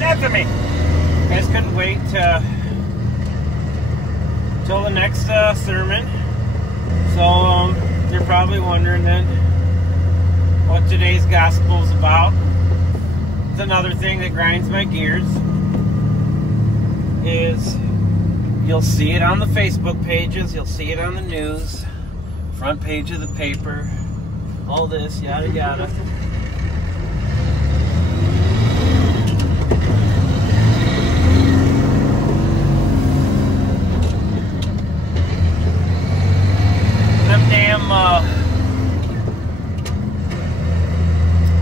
death of me. You guys couldn't wait till the next sermon. So you're probably wondering then what today's gospel is about. It's another thing that grinds my gears. Is you'll see it on the Facebook pages, you'll see it on the news, front page of the paper, all this, yada yada.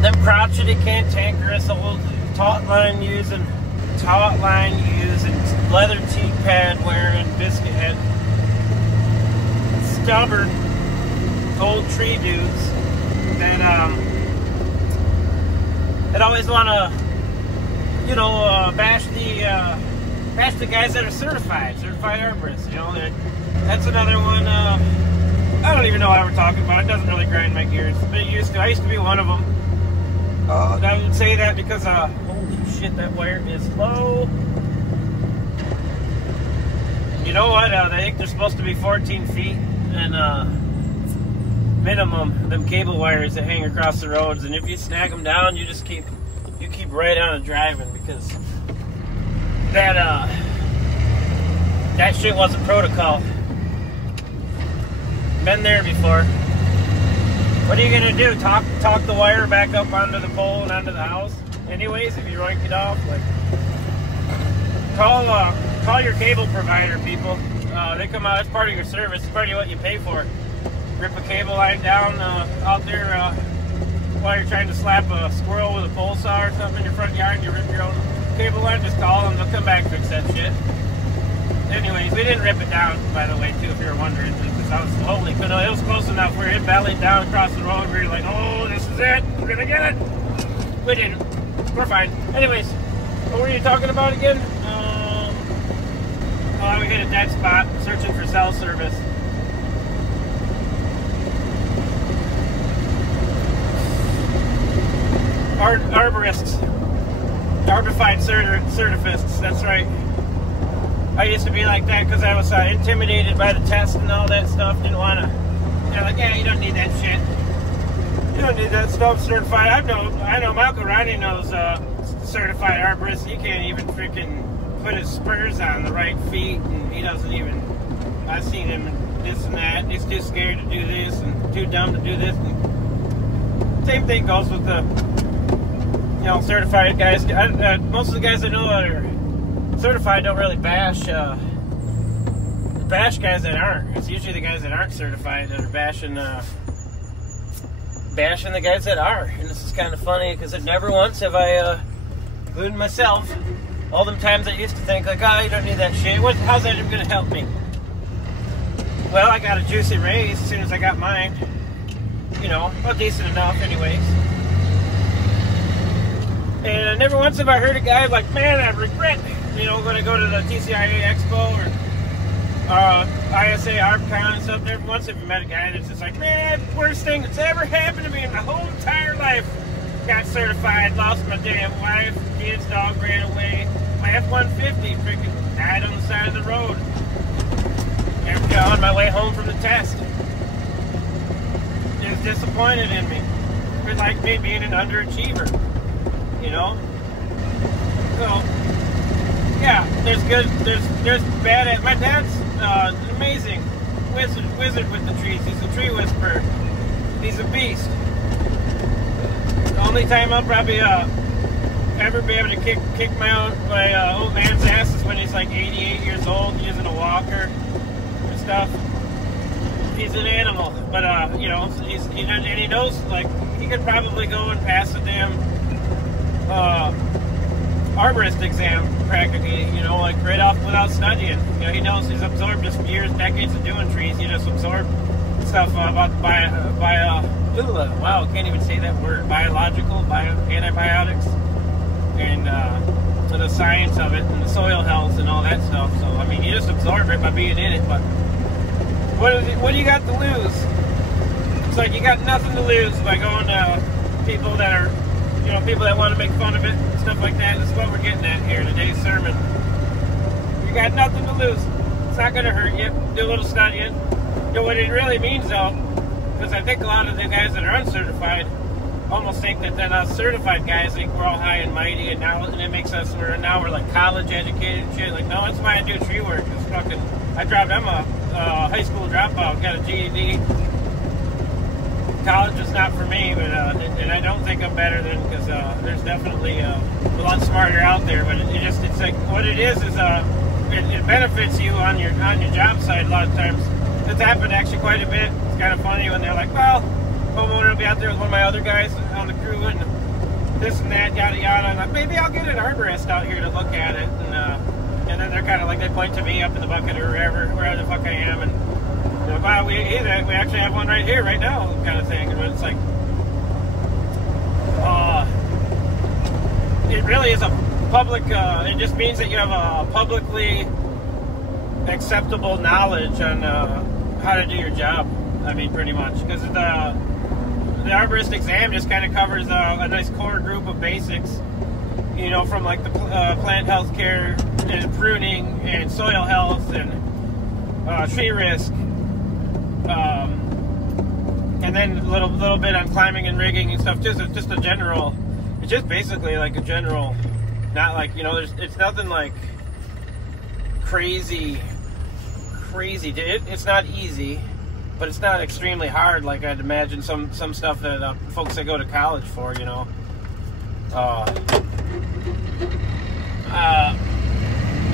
Them crotchety, cantankerous old taut line using, leather teak pad wearing, biscuit head, stubborn old tree dudes that always want to, you know, bash the guys that are certified arborists. You know, that's another one. I don't even know what we're talking about. It doesn't really grind my gears, but it used to. I used to be one of them. I would say that because, holy shit, that wire is low. You know what? I think they're supposed to be 14 feet and minimum. Them cable wires that hang across the roads, and if you snag them down, you keep right on driving because that shit wasn't protocol. Been there before. What are you gonna do? Talk the wire back up onto the pole and onto the house? Anyways, if you yank it off, like call your cable provider, people. They come out. It's part of your service. It's part of what you pay for. Rip a cable line down out there while you're trying to slap a squirrel with a pole saw or something in your front yard. You rip your own cable line. Just call them. They'll come back and fix that shit. Anyways, we didn't rip it down, by the way, too, if you were wondering. I was holy, it was close enough where it bellied down across the road. We were like, oh, this is it. We're gonna get it. We didn't. We're fine. Anyways, what were you talking about again? We hit a dead spot, searching for cell service. Arborists. Arbified certifists, that's right. I used to be like that because I was intimidated by the test and all that stuff. Didn't want to. They're like, yeah, you don't need that shit. You don't need that stuff certified. I know Malcolm Ronnie knows certified arborist. He can't even freaking put his spurs on the right feet, and he doesn't even. I've seen him this and that. He's too scared to do this and too dumb to do this. And same thing goes with the, certified guys. Most of the guys I know that are certified don't really bash guys that aren't. It's usually the guys that aren't certified that are bashing the guys that are. And this is kind of funny because never once have I, including myself, all them times I used to think like, oh, you don't need that shit. How's that even going to help me? Well, I got a juicy raise as soon as I got mine. Well, decent enough anyways. And never once have I heard a guy like, man, I regret when I go to the TCIA Expo or ISA ArbCon and stuff, never once have I met a guy that's just like, man, worst thing that's ever happened to me in my whole entire life. Got certified, lost my damn wife, kids, dog ran away. My F-150 freaking died on the side of the road. And on my way home from the test. He was disappointed in me. It was like me being an underachiever. So, yeah, there's good, there's bad at. My dad's an amazing wizard with the trees. He's a tree whisperer. He's a beast. The only time I'll probably ever be able to kick my old man's ass is when he's like 88 years old using a walker and stuff. He's an animal, but he knows, like, he could probably go and pass the damn arborist exam practically, like right off without studying. He knows, he's absorbed just years, decades of doing trees. He just absorbed stuff about wow, can't even say that word, antibiotics, and the science of it, and the soil health and all that stuff. So, I mean, you just absorb it by being in it, but what do you got to lose? It's like you got nothing to lose by going to people that are, you know, people that want to make fun of it, stuff like that. This is what we're getting at here in today's sermon. You got nothing to lose. It's not going to hurt you. Do a little studying. You know what it really means, though, because I think a lot of the guys that are uncertified almost think that then us certified guys think we're all high and mighty, and now it makes us we're like college educated and shit. Like, no, that's why I do tree work. It's fucking. I'm a high school dropout, got a GED. College is not for me, but and I don't think I'm better than, because there's definitely a lot smarter out there. But it's like what it is it benefits you on your job site a lot of times. It's happened actually quite a bit. It's kind of funny when they're like, well, homeowner will be out there with one of my other guys on the crew and this and that, yada yada. And like, maybe I'll get an arborist out here to look at it, and then they're kind of like, they point to me up in the bucket or wherever the fuck I am, and they're like, wow, we actually have one right here, right now, kind of thing. And it's like, it really is a public. It just means that you have a publicly acceptable knowledge on how to do your job. I mean, pretty much, because the arborist exam just kind of covers a nice core group of basics, you know, from like the plant health care and pruning and soil health and tree risk, and then a little bit on climbing and rigging and stuff. Just a general. It's just basically like a general, not like, you know, it's nothing like crazy. It's not easy, but it's not extremely hard like I'd imagine some stuff that folks that go to college for, you know.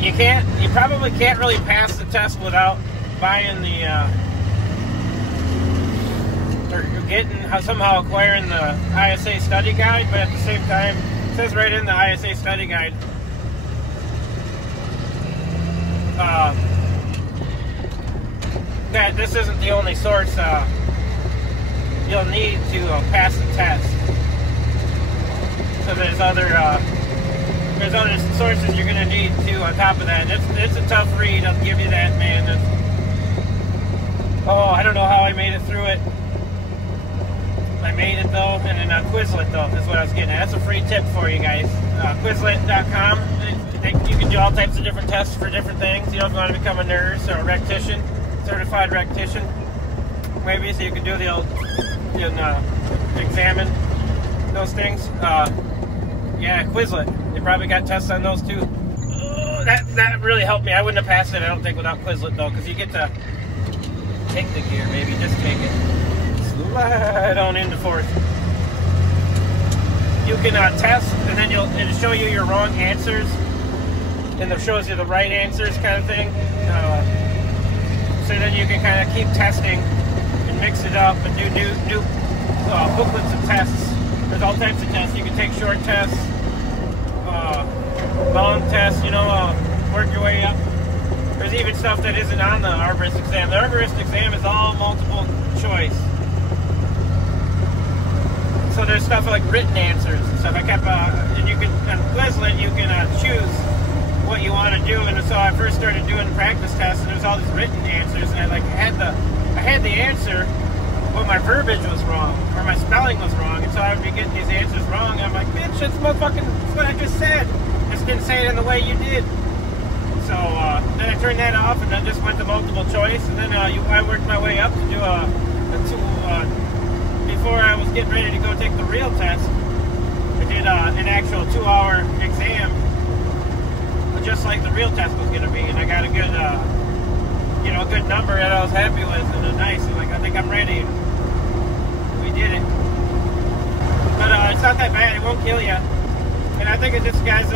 You probably can't really pass the test without buying somehow acquiring the ISA study guide, but at the same time, it says right in the ISA study guide, that this isn't the only source you'll need to pass the test. So there's other sources you're gonna need too on top of that. It's a tough read, I'll give you that, man. I don't know how I made it through it. I made it though, and then Quizlet though is what I was getting at. That's a free tip for you guys. Quizlet.com. You can do all types of different tests for different things. You know, if you want to become a nurse or a rectician, certified rectician, maybe, so you can do the old, examine those things. Yeah, Quizlet. They probably got tests on those too. That really helped me. I wouldn't have passed it, I don't think, without Quizlet though, because you get to take the gear, maybe just take it. Slide on into fourth. You can test, and then it'll show you your wrong answers, and it shows you the right answers, kind of thing. So then you can kind of keep testing and mix it up and do new booklets of tests. There's all types of tests. You can take short tests, long tests, work your way up. There's even stuff that isn't on the arborist exam. The arborist exam is all multiple choice. So there's stuff like written answers and stuff. And you can, on Quizlet, you can choose what you want to do. And so I first started doing practice tests, and there's all these written answers, and I had the answer, but my verbiage was wrong, or my spelling was wrong, and so I would be getting these answers wrong. And I'm like, bitch, that's what I just said. I just didn't say it in the way you did. So then I turned that off, and then just went to multiple choice, and then I worked my way up to do before I was getting ready to go take the real test, I did an actual 2-hour exam, just like the real test was going to be, and I got a good, a good number that I was happy with, and nice. And like, I think I'm ready. We did it, but it's not that bad. It won't kill you, and I think it's just guys'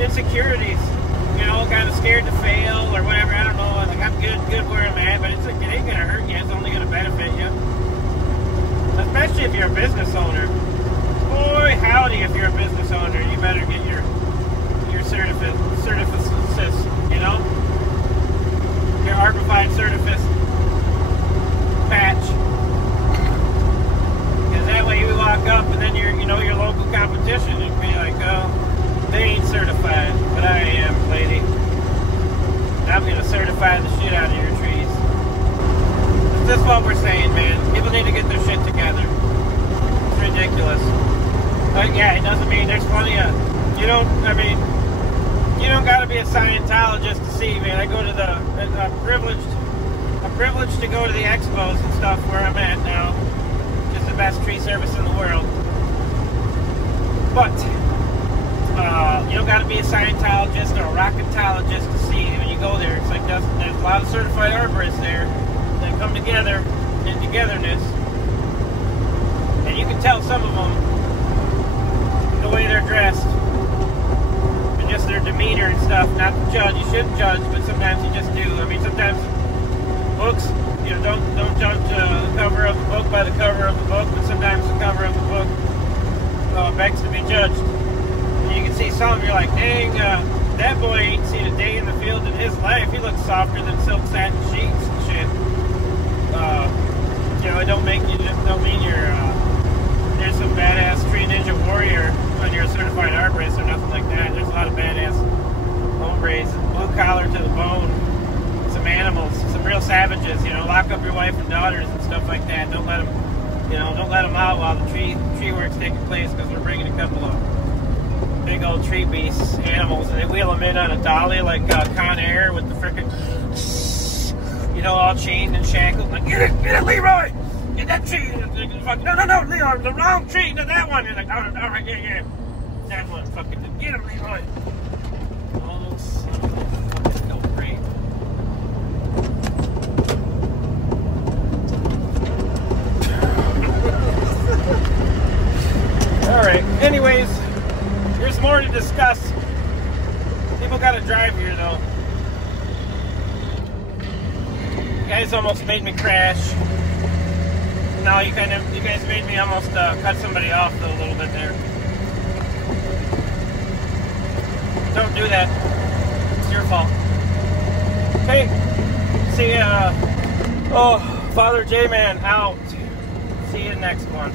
insecurities. Kind of scared to fail or whatever. I don't know. Like, I'm good where I'm at, but it's like, it ain't gonna hurt you. It's only gonna benefit you. Especially if you're a business owner. Boy, howdy, if you're a business owner, you better get your certificates, your Arborist certificate patch. Because that way you walk up and then your local competition and be like, oh, they ain't certified, but I am, lady. I'm gonna certify the shit out of your trees. That's what we're saying, man. People need to get their shit together. It's ridiculous. mean, there's plenty of, you don't got to be a Scientologist to see, man. I go to I'm privileged to go to the expos and stuff where I'm at now. Just the best tree service in the world. But, you don't got to be a Scientologist or a rocketologist to see when you go there. It's like there's a lot of certified arborists there that come together in togetherness. And you can tell some of them the way they're dressed and just their demeanor and stuff. Not to judge, you shouldn't judge, but sometimes you just do. I mean, sometimes books, you know, don't judge the cover of the book by the cover of the book, but sometimes the cover of the book begs to be judged. And you can see some, you're like, dang, that boy ain't seen a day in the field in his life. He looks softer than silk satin sheets and shit. You know, it don't mean you're there's some badass tree ninja warrior when you're a certified arborist or nothing like that. There's a lot of badass hombres, blue collar to the bone, some animals, some real savages. You know, lock up your wife and daughters and stuff like that. Don't let them, you know, don't let them out while the tree work's taking place, because we're bringing a couple of big old tree beasts, animals, and they wheel them in on a dolly like Con Air with the frickin', you know, all chained and shackled. Like, get it, Leroy! Get that tree! No, Leroy, the wrong tree, no, that one! You're like, all right, yeah. That one, fucking, get him, Leroy! Oh, son of a fucking no great. Alright, anyways, there's more to discuss. People gotta drive here, though. You guys almost made me crash. No, you guys made me almost cut somebody off a little bit there. Don't do that. It's your fault. Hey, see Father J-Man out. See you next one.